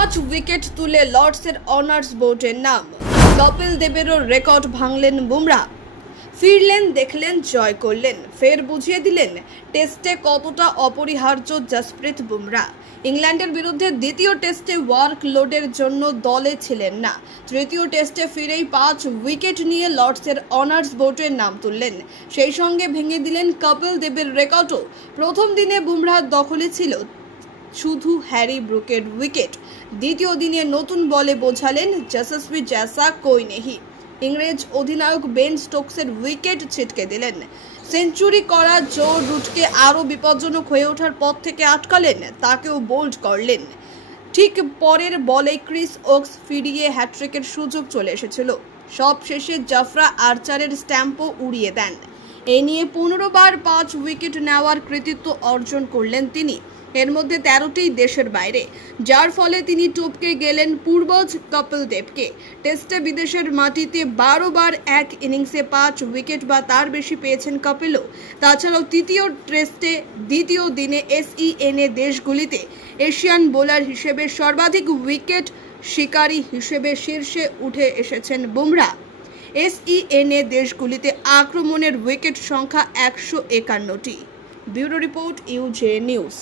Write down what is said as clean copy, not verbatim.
5 wicket তুলে লর্ডসের honours বোর্ডের নাম। কপিল দেবেরও রেকর্ড ভাঙলেন বুমরা। ফিরলেন, দেখলেন, জয় করলেন, ফের বুঝিয়ে দিলেন টেস্টে কতটা অপরিহার্য জসপ্রীত বুমরা। ইংল্যান্ডের বিরুদ্ধে দ্বিতীয় টেস্টে ওয়ার্কলোডের জন্য দলে ছিলেন না। তৃতীয় টেস্টে ফিরেই 5 উইকেট নিয়ে লর্ডসের অনার্স বোর্ডের নাম তুললেন। সেই সঙ্গে ভেঙে দিলেন কপিল দেবের রেকর্ডও। প্রথম দিনে বুমরার দখলে ছিল শুধু হ্যারি ব্রুকের উইকেট। দ্বিতীয় দিনে নতুন বলে বোঝালেন যশস্বী জैसा कोई नहीं। ইংরেজ অধিনায়ক বেন স্টোকসের উইকেট ছিটকে দিলেন। সেঞ্চুরি করা জো রুটকে আরও বিপজ্জনক হয়ে ওঠার পথ থেকে আটকালেন, তাকেও বোল্ড করলেন। ঠিক পরের বলে ক্রিস ওকস ফিরিয়ে হ্যাট্রিকের সুযোগ চলে এসেছিল। সব শেষে জাফরা আর্চারের স্ট্যাম্পও উড়িয়ে দেন। এ নিয়ে 15 বার 5 উইকেট নেওয়ার কৃতিত্ব অর্জন করলেন তিনি। এর মধ্যে 13টি দেশের বাইরে, যার ফলে তিনি টপকে গেলেন পূর্বজ কপিল দেবকে। টেস্টে বিদেশের মাটিতে 12 বার এক ইনিংসে 5 উইকেট বা তার বেশি পেয়েছেন কপিলও। তাছাড়াও তৃতীয় টেস্টে দ্বিতীয় দিনে SENA দেশগুলিতে এশিয়ান বোলার হিসেবে সর্বাধিক উইকেট শিকারী হিসেবে শীর্ষে উঠে এসেছেন বুমরা। SENA দেশগুলিতে আক্রমণের উইকেট সংখ্যা 151টি। Bureau report UJ news.